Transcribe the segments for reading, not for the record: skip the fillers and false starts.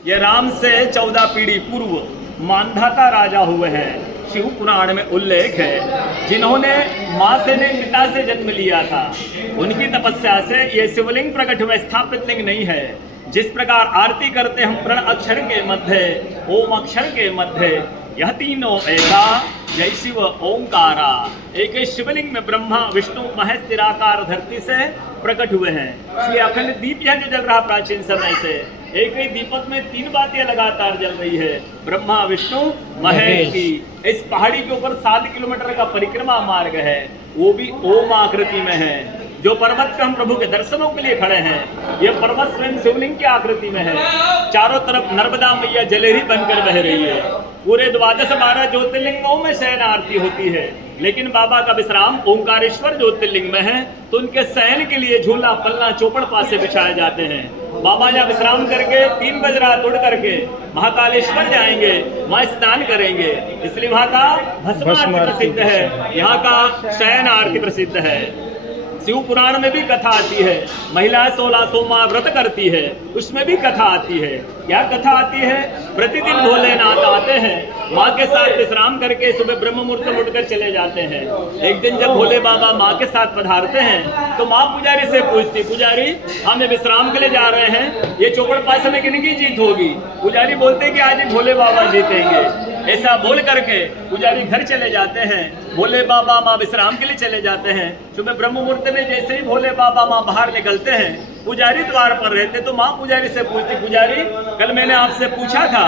ये राम से 14 पीढ़ी पूर्व मांधाता राजा हुए हैं। शिव पुराण में उल्लेख है, जिन्होंने माँ से नहीं पिता से जन्म लिया था, उनकी तपस्या से ये शिवलिंग प्रकट हुआ, स्थापित लिंग नहीं है। जिस प्रकार आरती करते हम प्रण अक्षर के मध्य, ओम अक्षर के मध्य, यह तीनों एका जय शिव ओंकारा। एक ही शिवलिंग में ब्रह्मा विष्णु महेश निराकार धरती से प्रकट हुए हैं। इसलिए अखंड दीप यह जो जल रहा प्राचीन समय से, एक ही दीपक में 3 बातें लगातार जल रही है, ब्रह्मा विष्णु महेश की। इस पहाड़ी के ऊपर 7 किलोमीटर का परिक्रमा मार्ग है, वो भी ओम आकृति में है। जो पर्वत पे हम प्रभु के दर्शनों के लिए खड़े हैं, ये पर्वत स्वयं शिवलिंग की आकृति में है। चारों तरफ नर्मदा मैया जलेरी बनकर बह रही है। पूरे 12 ज्योतिर्लिंगों में शयन आरती होती है, लेकिन बाबा का विश्राम ओंकारेश्वर ज्योतिर्लिंग में है, तो उनके शयन के लिए झूला पल्ला चौपड़ पासे बिछाए जाते हैं। बाबा यहाँ विश्राम करके 3 बज रात उड़ करके महाकालेश्वर जाएंगे, वहाँ स्नान करेंगे। इसलिए वहाँ का भस्म आरती प्रसिद्ध है, यहाँ का शयन आरती प्रसिद्ध है। शिव पुराण में भी कथा आती है, महिलाएं 16 सोमवार व्रत करती है, उसमें भी कथा आती है। क्या कथा आती है? प्रतिदिन भोलेनाथ आते हैं, माँ के साथ विश्राम करके सुबह ब्रह्म मुहूर्त में उठकर चले जाते हैं। एक दिन जब भोले बाबा माँ के साथ पधारते हैं, तो माँ पुजारी से पूछती, पुजारी हम विश्राम के लिए जा रहे हैं, ये चौपड़ पास में किनकी जीत होगी? पुजारी बोलते हैं कि आज ही भोले बाबा जीतेंगे। ऐसा बोल करके पुजारी घर चले जाते हैं, भोले बाबा माँ विश्राम के लिए चले जाते हैं। सुबह ब्रह्म मुहूर्त में जैसे ही भोले बाबा माँ बाहर निकलते हैं, पुजारी द्वार पर रहते, तो माँ पुजारी से पूछती, पुजारी कल मैंने आपसे पूछा था,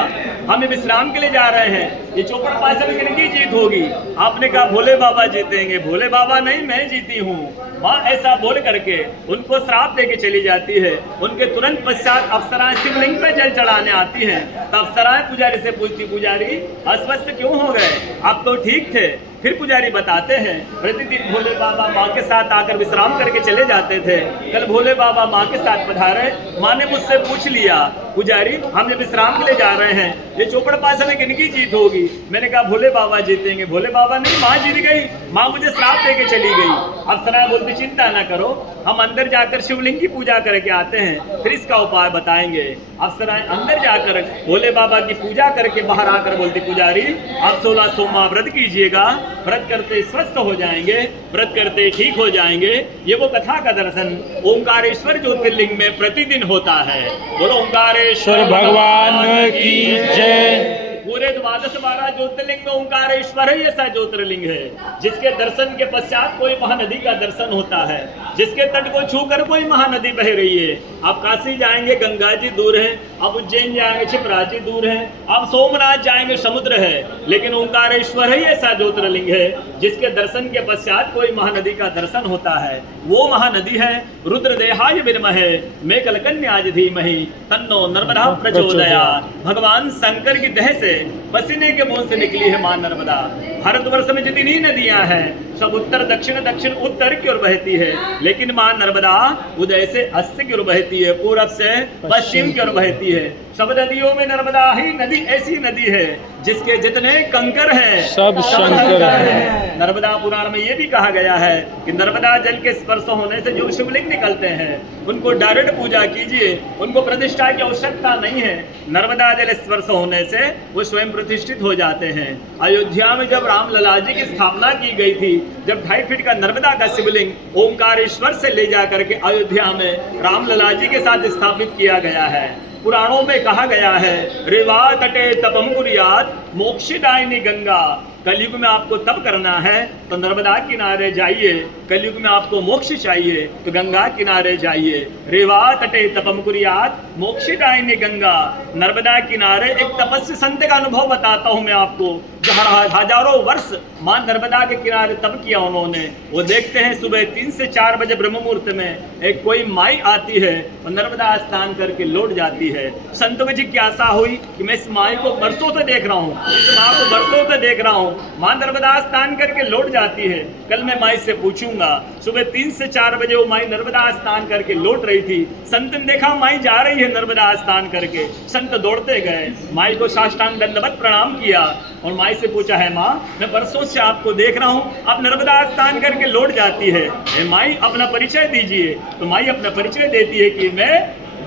हम विश्राम के लिए जा रहे हैं, ये चौपड़ पास में किनकी जीत होगी? आपने कहा भोले बाबा जीतेंगे। भोले बाबा नहीं, मैं जीती हूँ। माँ ऐसा बोल करके उनको श्राप दे के चली जाती है। उनके तुरंत पश्चात अप्सराएं शिवलिंग पे जल चढ़ाने आती हैं। तो अप्सराएं पुजारी से पूछती, पुजारी अस्वस्थ क्यों हो गए? आप तो ठीक थे। फिर पुजारी बताते हैं, प्रतिदिन भोले बाबा माँ के साथ आकर विश्राम करके चले जाते थे। कल भोले बाबा माँ के साथ पधारे, माँ ने मुझसे पूछ लिया, पुजारी हम जब विश्राम के लिए जा रहे हैं, ये चौपड़ पास में किनकी जीत होगी? मैंने कहा भोले बाबा जीतेंगे। भोले बाबा नहीं, माँ जीत गई। माँ मुझे श्राप दे के चली गई। अप्सराएं बोलती, चिंता ना करो, हम अंदर जाकर शिवलिंग की पूजा करके आते हैं, फिर इसका उपाय बताएंगे। अप्सराएं अंदर जाकर भोले बाबा की पूजा करके बाहर आकर बोलती, पुजारी आप 16 सोमवार व्रत कीजिएगा, व्रत करते स्वस्थ हो जाएंगे, व्रत करते ठीक हो जाएंगे। ये वो कथा का दर्शन ओंकारेश्वर ज्योतिर्लिंग में प्रतिदिन होता है। बोलो ओंकारेश्वर भगवान की जय। पूरे 12 ज्योतिर्लिंग में ओंकारेश्वर ही ऐसा ज्योतिर्लिंग है, जिसके दर्शन के पश्चात कोई महानदी का दर्शन होता है, जिसके तट को छूकर कोई महानदी बह रही है। आप काशी जाएंगे, गंगा जी दूर है। आप उज्जैन जाएंगे, क्षिप्रा जी दूर है। आप सोमनाथ जाएंगे, समुद्र है। लेकिन ओंकारेश्वर ही ऐसा ज्योतिर्लिंग है, जिसके दर्शन के पश्चात कोई महानदी का दर्शन होता है। वो महानदी है रुद्रदेहाय विद्महे मे कलकन्याय धीमहि तन्नो नर्मदा प्रचोदयात्। भगवान शंकर की देह से पसीने के मुंह से निकली है मां नर्मदा। भारतवर्ष में जितनी नदियां हैं, सब उत्तर दक्षिण दक्षिण उत्तर की ओर बहती है, लेकिन मां नर्मदा उदय से अस्त की ओर बहती है, पूरब से पश्चिम की ओर बहती है। सब नदियों में नर्मदा ही नदी ऐसी नदी है जिसके जितने कंकर हैं सब शंकर है। नर्मदा पुराण में ये भी कहा गया है कि नर्मदा जल के स्पर्श होने से जो शिवलिंग निकलते हैं, उनको डायरेक्ट पूजा कीजिए, उनको प्रतिष्ठा की आवश्यकता नहीं है। नर्मदा जल स्पर्श होने से वो स्वयं प्रतिष्ठित हो जाते हैं। अयोध्या में जब राम लला जी की स्थापना की गई थी, जब 2.5 फीट का नर्मदा का शिवलिंग ओंकारेश्वर से ले जा करके अयोध्या में राम लला जी के साथ स्थापित किया गया है। पुराणों में कहा गया है, रेवा तटे तपम कुर्यात् मोक्षदायिनी गंगा। कलयुग में आपको तप करना है तो नर्मदा किनारे जाइए, कलयुग में आपको मोक्ष चाहिए तो गंगा किनारे जाइए। रेवा तटे तपम कुर्यात् मोक्षदायिनी गंगा। नर्मदा किनारे एक तपस्वी संत का अनुभव बताता हूँ मैं आपको, जो हजारों वर्ष मां नर्मदा के किनारे तप किया उन्होंने। वो देखते हैं सुबह 3 से 4 बजे ब्रह्म मुहूर्त में एक कोई माई आती है और नर्मदा स्नान करके लौट जाती है। संतों में जिज्ञासा हुई कि मैं इस माई को बरसों से देख रहा हूँ, इस माँ को बरसों से देख रहा हूँ, मां नर्मदा स्नान करके लौट जाती है। कल मैं माई से पूछूंगा। सुबह 3 से 4 बजे वो माई नर्मदा स्नान करके लौट रही थी। संत ने देखा माई जा रही है नर्मदा स्नान करके, संत दौड़ते गए, माई को साष्टांग दंडवत प्रणाम किया और माई से पूछा, है माँ मैं बरसों से आपको देख रहा हूँ, आप नर्मदा स्नान करके लौट जाती है, माई अपना परिचय दीजिए। तो माई अपना परिचय देती है कि मैं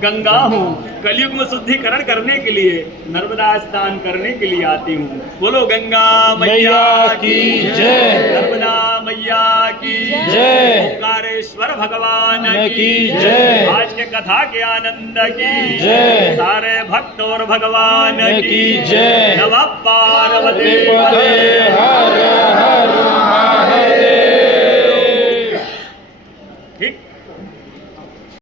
गंगा हूँ, कलयुग में शुद्धिकरण करने के लिए नर्मदा स्नान करने के लिए आती हूँ। बोलो गंगा मैया की जय, नर्मदा मैया की जय, ओंकारेश्वर भगवान की जय, आज के कथा के आनंद की जय, सारे भक्त और भगवान की जय, नमः पार्वती पते